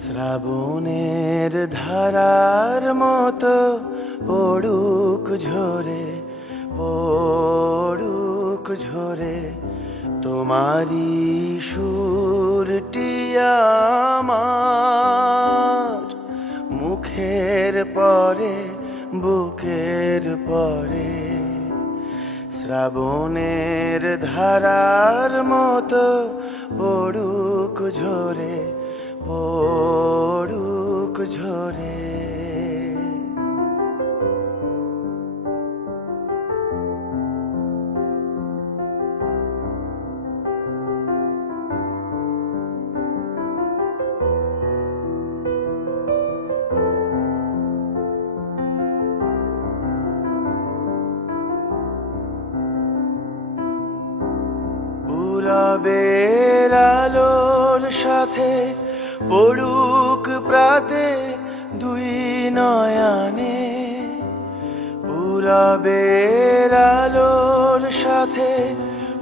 শ্রাবণের ধারার মতো পড়ুক ঝরে, পড়ুক ঝরে তোমারি সুরটি আমার মুখের পরে, বুকের পরে। শ্রাবণের ধারার মতো পড়ুক ঝরে, পড়ুক ঝরে। পূরবের আলোর সাথে পড়ুক প্রাতে দুই নয়নে, পূরবের আলোর সাথে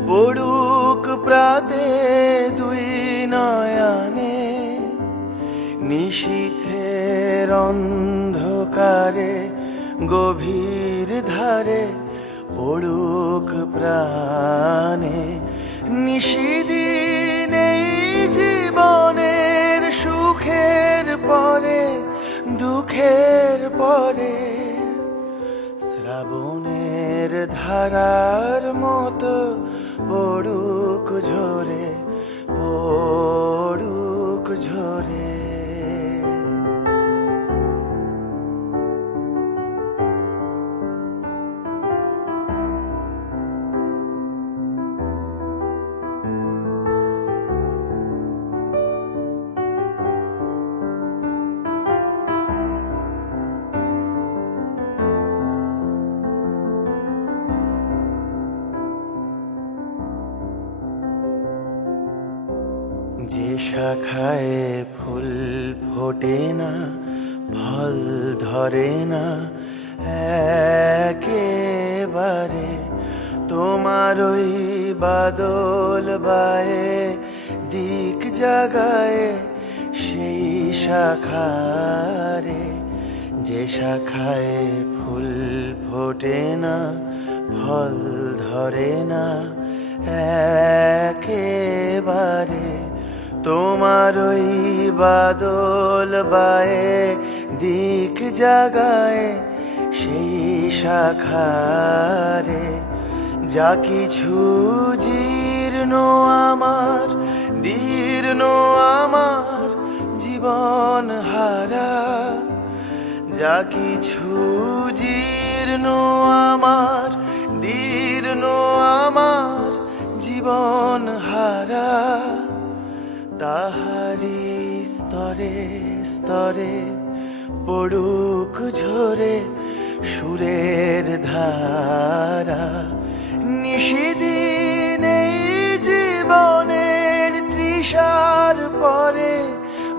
পড়ুক প্রাতে দুই নয়নে। নিশীথের অন্ধকারে গভীর ধারে পড়ুক প্রাণে। নিশিদিন এই জীবনের সুখের পরে, দুঃখের পরে। শ্রাবণের ধারার মতো পড়ুক ঝরে, পড়ুক ঝরে। যে শাখায় ফুল ফোটে না, ফল ধরে না একেবারে, তোমার ওই বাদল বায়ে দিক জাগায় সেই শাখারে। যে শাখায় ফুল ফোটে না, ফল ধরে না একেবারে, তোমার ওই বাদল বায়ে দিক জাগায় সেই শাখারে। যা কিছু জীর্ণ আমার, দীর্ণ আমার জীবন হারা, যা কিছু জীর্ণ আমার, দীর্ণ আমার জীবন হারা, তাহারি স্তরে স্তরে পড়ুক ঝরে সুরের ধারা। নিশিদিন এই জীবনের তৃষার পরে,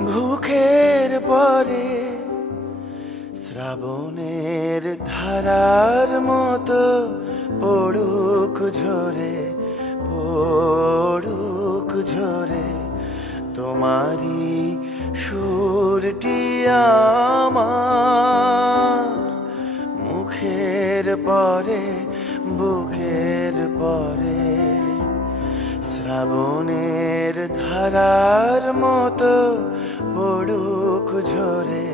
ভুখের পরে। শ্রাবণের ধারার মতো পড়ুক ঝরে, পড়ুক ঝরে তোমারি সুরটি আমার মুখের পরে, বুকের পরে। শ্রাবণের ধারার মতো পড়ুক ঝরে,